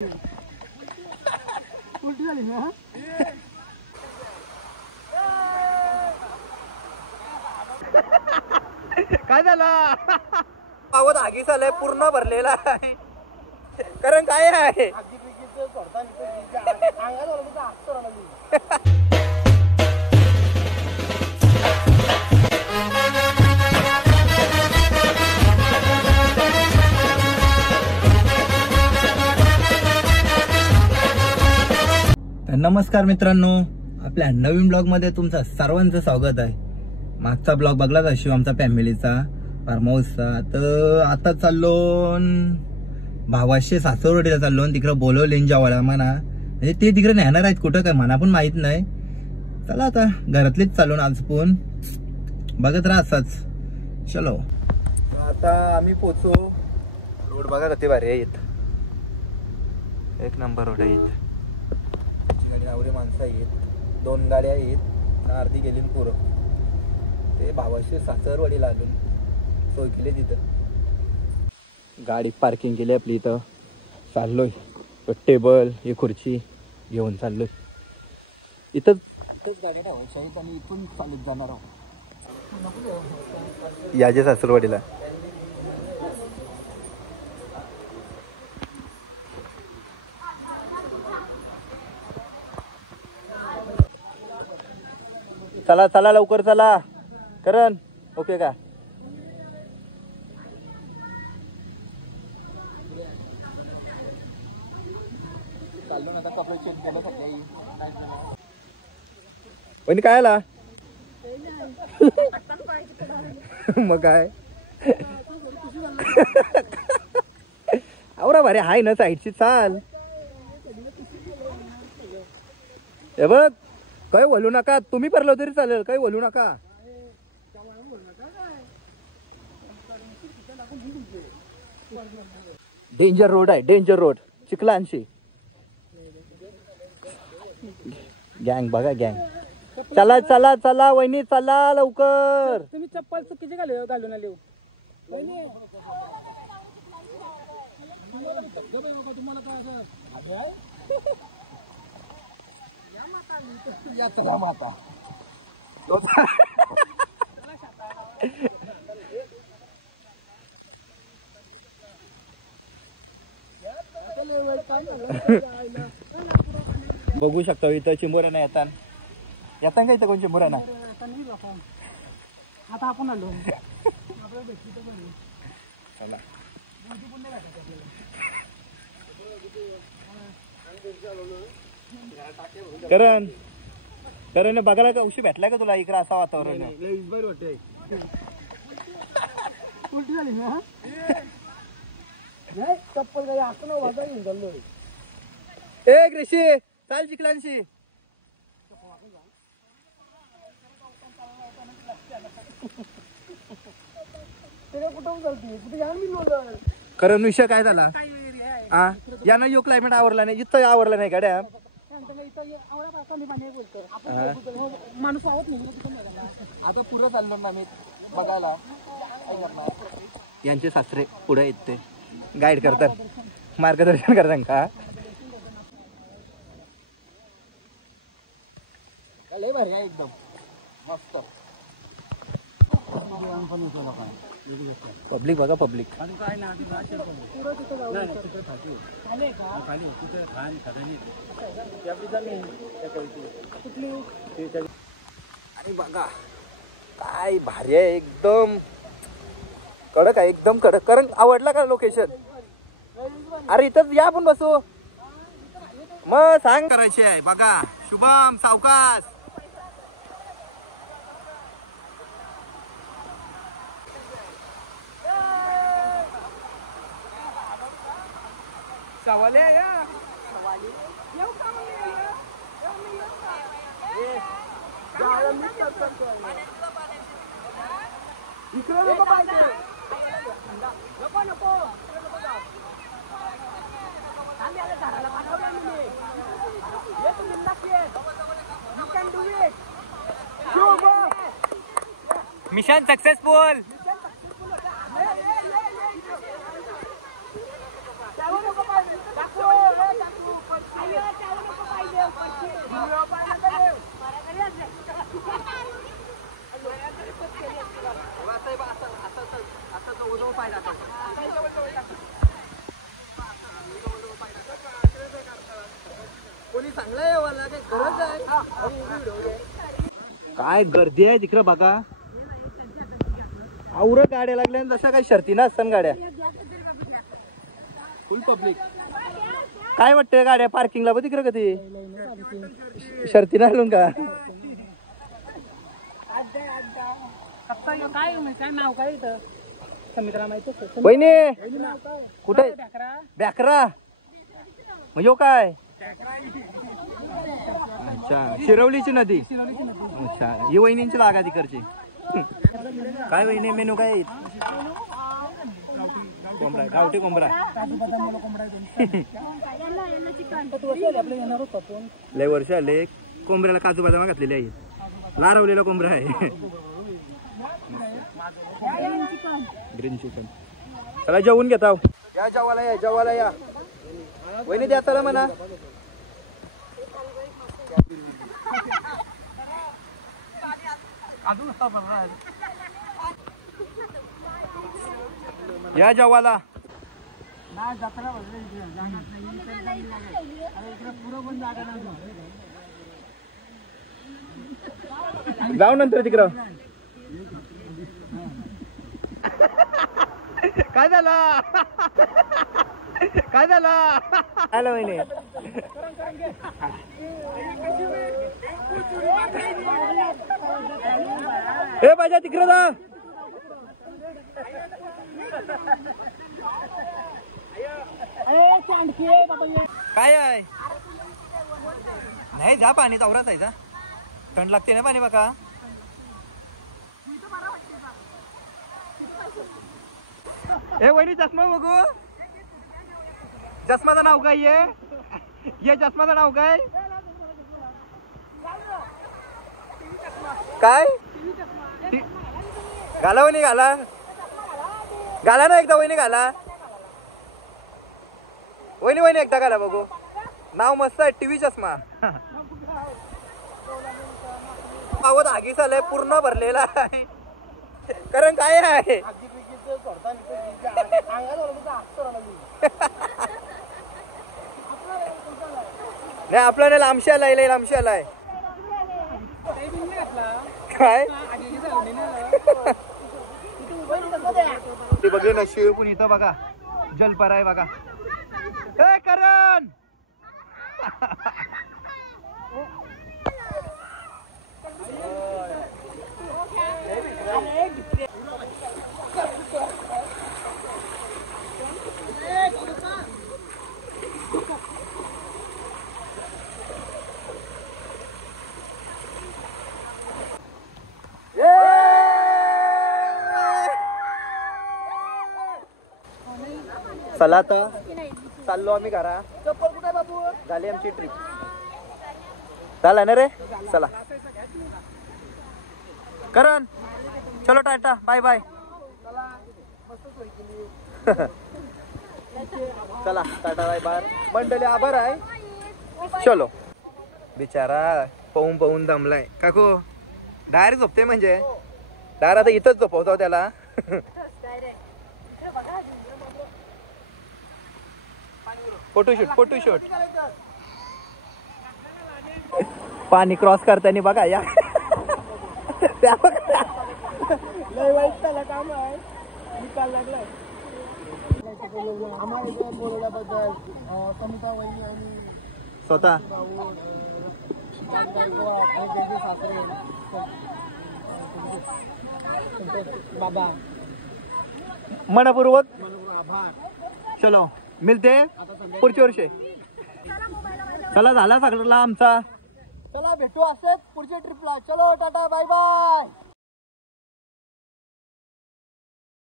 उलटी झाली ना. काय झालं? आवत आगीच आलंय, पूर्ण भरलेला आहे. कारण काय आहे नमस्कार मित्रांनो, आपल्या नवीन ब्लॉग मध्ये तुमचं सर्वांचं स्वागत आहे. मागचा ब्लॉग बघलाच अशी आमचा फॅमिलीचा फार्म हाऊसचा. तर आता चाललो भावाशे सासरवाडीला चाललो, तिकडे बोलवले जेवायला म्हणा. म्हणजे ते तिकडे नेणार आहेत कुठं काय म्हणा पण माहित नाही. चला आता घरातलेच चाललो आज पण बघत राहा असाच. चलो आता आम्ही पोचू. रोड बघा किती भारी आहे, एक नंबर रोड आहे. गाडी नावरे माणसं आहेत, 2 गाड्या आहेत, अर्धी गेली पुरं. ते भावाशे सासरवाडीला आलून सोय केली तिथं. गाडी पार्किंग केली आपली इथं. चाललोय टेबल ही खुर्ची घेऊन चाललोय. इथंच गाडी ठेवायची आहेत आणि इथून चालत जाणार आहोत याचे सासरवाडीला. चला चला लवकर चला करण. ओके का? चाललो ना कपडे चेंज केलं सकाळी. पण काय आला मग काय आवरा भारी हाय ना साईडची. चाल हे बघ, काही बोलू नका. तुम्ही परलो तरी चालेल, काही बोलू नका. डेंजर रोड आहे, डेंजर रोड. चिखलांशी गँग बघा, गँग. चला चला चला वहिनी, चला लवकर. तुम्ही चप्पल चुकीचे घालून आले. तुम्हाला काय चला माता बघू शकतो इथं चिंबोऱ्याना येतात का इथं कोण चिंबोऱ्याना. आता आपण आलो. चला करण करण बघायला का उशी भेटलाय का तुला इकडे असं वातावरण? उलटी झाली ना. चप्पल काही असं ना वाजा घेऊन चाललो. ए ग्रेशी चाल चिखलांशी. कुठं चालते कुठे? करण विषय काय झाला? हा यानं यो क्लायमेट आवरला नाही, इथं आवरला नाही गाड्या. माणूस आवत नाही. आता पुढे चाललो ना मी बघायला. यांचे सासरे पुढे येत ते गाईड करतात, मार्गदर्शन करतात का. लय भारी आहे एकदम मस्त. पब्लिक बघा, पब्लिक. आणि बघा काय भारी आहे एकदम. कडक आहे एकदम कडक. कारण आवडला का लोकेशन? अरे इथंच या आपण बसू. मग सांग करायची आहे बघा. शुभम सावकाश. सवाले मिशन सक्सेसफुल. चांगला आहे मला काही गरज आहे. काय गर्दी आहे तिकडं बघा. आवर गाड्या लागल्या जशा काही शर्ती ना असतात गाड्या. फुल पब्लिक. काय वाटतंय गाड्या पार्किंगला बघ तिकडं कधी शर्ती नाही का. काय नाव काय इथं समित्रा माहिती वहिनी कुठे बॅकरा म्हणजे काय. अच्छा शिरवलीची नदी. अच्छा ही वहिनींची जागा तिकडची. काय वहिनी मेनू काय. कोंबडा गावठी कोंबडा. लय वर्ष आले कोंबड्याला काजू बदाम घातलेले आहेत. लारवलेला कोंबडा आहे. Green chicken. चला जेवून घेता. या जेवायला या जेवायला या. वहिनी द्या चला म्हणा. या जेवायला. जाऊ नंतर तिकडं. काय झालं काय झालं आलं वहिनी. हे बाजा तिकडे जा. काय आहे नाही जा पाणी तावराच आहे जा. थंड लागते ना पाणी बघा. ए वहिनी चष्मा बघू. चष्माचं नाव काय ये चष्माचं नाव काय काय घाला वहिनी घाला. घाला ना एकदा वहिनी घाला. वहिनी वहिनी एकदा घाला बघू. नाव मस्त आहे टीव्ही चष्मा. आवत आगीच आलंय पूर्ण भरलेला आहे. कारण काय आहे नाही आपल्याला लांबशी आलाय लय लांबशी आलाय. काय ते बघे नशी पण इथं बघा जलपर आहे बघा. ए करण चला आता चाललो आम्ही घरा. चप्पल कुठे बाबू. झाली आमची ट्रिप. झाला ना रे. चला करण चलो टाटा बाय बाय. चला टाटा बाय बाय. मंडळी आभार आहे. चलो बिचारा पाहून पाहून दमलाय काकू. डायरेक्ट झोपते म्हणजे डायरेक्ट आता इथंच झोपवतो त्याला. फोटोशूट पाणी क्रॉस करताना बघा या. लय वाईट त्याला काम आहे. निकाल लागलाय आम्हाला इथं बोलवल्याबद्दल समिता वहिनी आणि स्वतः बाबा मनपूर्वक आभार. चलो मिळते पुढच्या वर्षी. चला झाला सगळा आमचा. चला भेटू असेच पुढच्या ट्रिपला. चलो टाटा बाय बाय.